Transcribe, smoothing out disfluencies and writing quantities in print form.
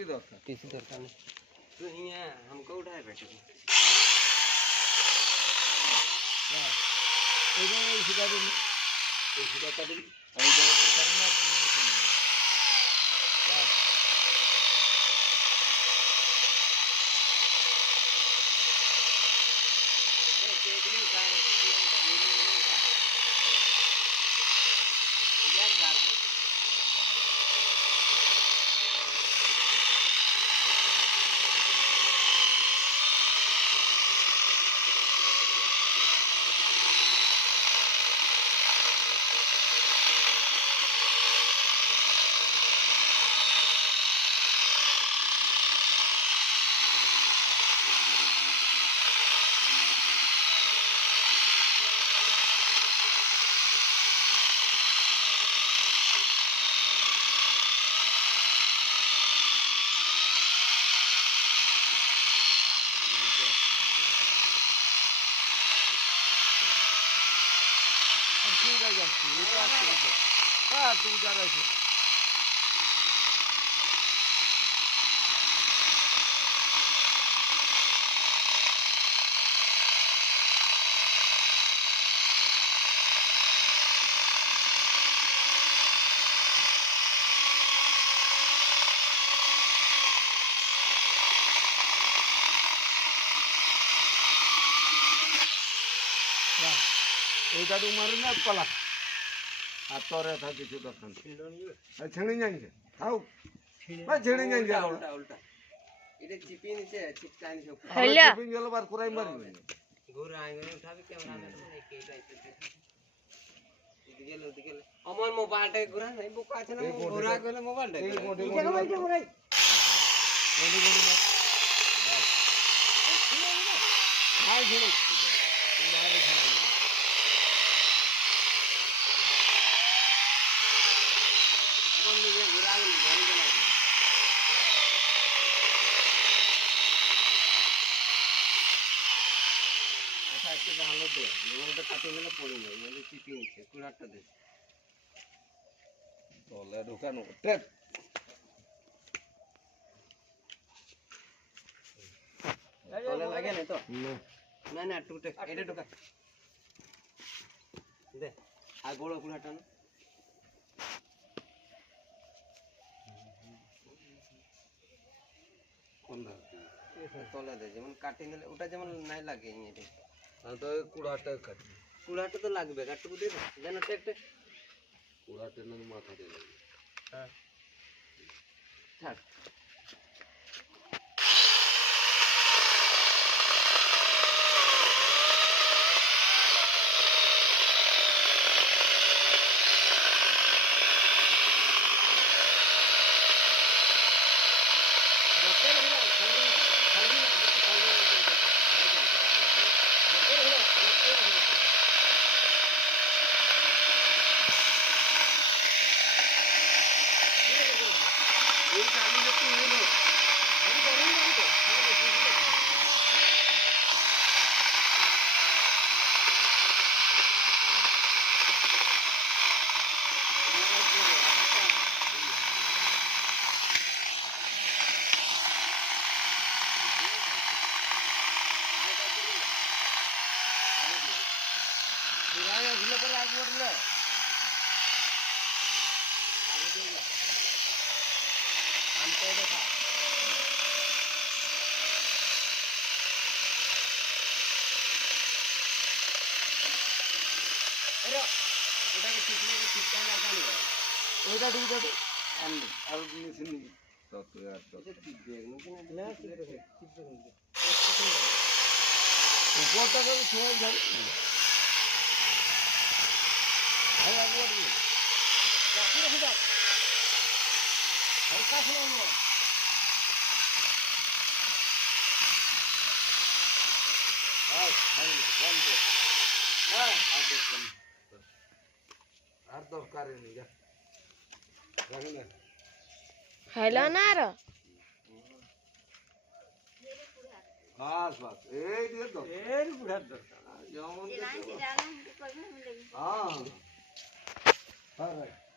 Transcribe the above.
किसी दरकार नहीं तो ये हमको उठाए बैठे तू जा रहा है এইটা তোমার না পালা আর তোরে থা কিছু দরকার ছেড়ে যাইছে খাও বা ছেড়ে যাইছে উল্টা উল্টা এটা চিপি নিছে চিপকাই নিছে হইলা চিপি গেল বার কুরাই মারবে ঘুরে আইবে উঠাবি ক্যামেরা में एक দিকে আমার মোবাইলটা ঘুরা নাই বোকা আছে না ঘুরা গেলে মোবাইলটা এই জায়গা বাইতে ঘুরাই বডি বডি না হাই ঝেড়ে মারে খাওয়া ভালো দে ওটা কাটে গেলে পড়ে যাবে মানে চিপি নিচ্ছে কুড়াটা দে তলে ঢোকানো টেপ তলে লাগে না তো না না টুটে এটা ঢোকা দে আর বড় কুড়াটা না কোনটা তলে দে যেমন কাটে গেলে ওটা যেমন নাই লাগে এটা तो कुड़ाटा काट कुड़ाटा तो लागबे काटू दे देना टेक टेक कुड़ाटे न माथा दे हां थाक ওইটা ঠিক আছে আনলে আর নিচে নি তত আর তত ঠিক দেখ না ঠিক আছে ঠিক আছে উপরটা তো ছোঁয়া যায় ভাই আগোর নি রাখি রাখি দাও হালকা শুনো না আয় ভাই বন্ধ হ্যাঁ আর দেখুন আর দরকার নেই যা हेलो नार बस बस এই দিয়ে দাও এর বুড়ার দরকার যেমন হাঁ হ্যাঁ